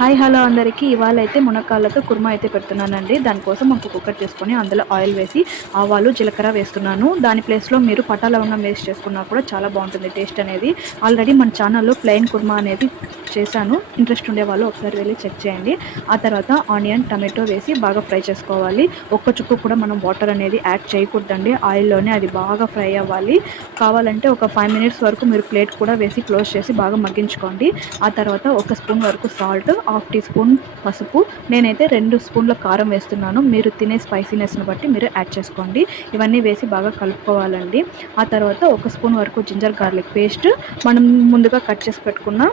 Hi hello అందరికీ ఇవాళ అయితే మునక్కాళ్ళతో కుర్మా అయితే పెడుతున్నానండి. దానికోసం ఒక కుక్కర్ తీసుకొని అందులో ఆయిల్ వేసి ఆవాలు జీలకర్ర వేస్తున్నాను. దాని ప్లేస్లో మీరు పట్టా లవంగం వేసి చేసుకున్నా కూడా చాలా బాగుంటుంది టేస్ట్ అనేది. ఆల్రెడీ మన ఛానల్లో ప్లెయిన్ కుర్మా అనేది చేశాను. ఇంట్రెస్ట్ ఉండే వాళ్ళు ఒకసారి వెళ్ళి చెక్ చేయండి. ఆ తర్వాత ఆనియన్ టమాటో వేసి బాగా ఫ్రై చేసుకోవాలి. ఒక్క చుక్క కూడా మనం వాటర్ అనేది యాడ్ చేయకూడదండి. ఆయిల్లోనే అది బాగా ఫ్రై అవ్వాలి. కావాలంటే ఒక 5 మినిట్స్ వరకు మీరు ప్లేట్ కూడా వేసి క్లోజ్ చేసి బాగా మగ్గించుకోండి. ఆ తర్వాత ఒక స్పూన్ వరకు సాల్ట్, హాఫ్ టీ స్పూన్ పసుపు, నేనైతే 2 స్పూన్ల కారం వేస్తున్నాను. మీరు తినే స్పైసీనెస్ని బట్టి మీరు యాడ్ చేసుకోండి. ఇవన్నీ వేసి బాగా కలుపుకోవాలండి. ఆ తర్వాత ఒక స్పూన్ వరకు జింజర్ గార్లిక్ పేస్ట్, మనం ముందుగా కట్ చేసి పెట్టుకున్న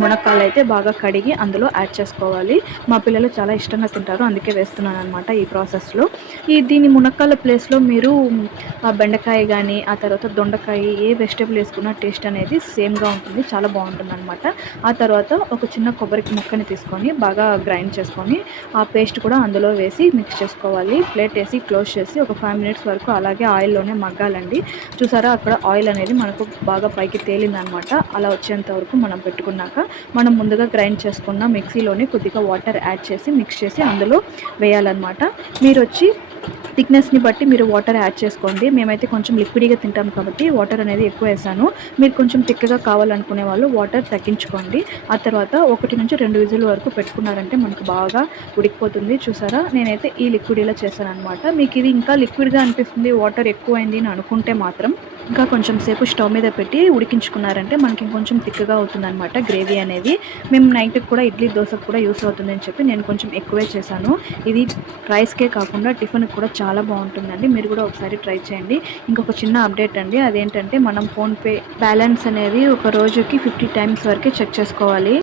మునక్కాయలు అయితే బాగా కడిగి అందులో యాడ్ చేసుకోవాలి. మా పిల్లలు చాలా ఇష్టంగా తింటారు, అందుకే వేస్తున్నాను అనమాట ఈ ప్రాసెస్లో. దీని మునక్కాయల ప్లేస్లో మీరు బెండకాయ కానీ ఆ తర్వాత దొండకాయ ఏ వెజిటేబుల్ వేసుకున్న టేస్ట్ అనేది సేమ్గా ఉంటుంది, చాలా బాగుంటుంది అనమాట. ఆ తర్వాత ఒక చిన్న కొబ్బరి ముక్కని తీసుకొని బాగా గ్రైండ్ చేసుకొని ఆ పేస్ట్ కూడా అందులో వేసి మిక్స్ చేసుకోవాలి. ప్లేట్ వేసి క్లోజ్ చేసి ఒక 5 మినిట్స్ వరకు అలాగే ఆయిల్లోనే మగ్గాలండి. చూసారా, అక్కడ ఆయిల్ అనేది మనకు బాగా పైకి తేలిందనమాట. అలా వచ్చేంత వరకు మనం పెట్టుకున్నాక మనం ముందుగా గ్రైండ్ చేసుకున్న మిక్సీలోని కొద్దిగా వాటర్ యాడ్ చేసి మిక్స్ చేసి అందులో వేయాలన్నమాట. మీరు వచ్చి థిక్నెస్ని బట్టి మీరు వాటర్ యాడ్ చేసుకోండి. మేమైతే కొంచెం లిక్విడ్గా తింటాం కాబట్టి వాటర్ అనేది ఎక్కువ వేసాను. మీరు కొంచెం థిక్గా కావాలనుకునే వాళ్ళు వాటర్ తగ్గించుకోండి. ఆ తర్వాత 1 నుంచి 2 విజిల్ వరకు పెట్టుకున్నారంటే మనకు బాగా ఉడికిపోతుంది. చూసారా, నేనైతే ఈ లిక్విడ్ ఇలా చేశాను అనమాట. మీకు ఇది ఇంకా లిక్విడ్గా అనిపిస్తుంది, వాటర్ ఎక్కువైంది అని అనుకుంటే మాత్రం ఇంకా కొంచెం సేపు స్టవ్ మీద పెట్టి ఉడికించుకున్నారంటే మనకి ఇంకొంచెం థిక్గా అవుతుందన్నమాట గ్రేవీ అనేది. మేము నైట్కి కూడా ఇడ్లీ దోశకు కూడా యూస్ అవుతుందని చెప్పి నేను కొంచెం ఎక్కువే చేశాను. ఇది రైస్కే కాకుండా టిఫిన్కి కూడా చాలా బాగుంటుందండి. మీరు కూడా ఒకసారి ట్రై చేయండి. ఇంకొక చిన్న అప్డేట్ అండి, అదేంటంటే మనం ఫోన్పే బ్యాలెన్స్ అనేది ఒక రోజుకి 50 టైమ్స్ వరకే చెక్ చేసుకోవాలి.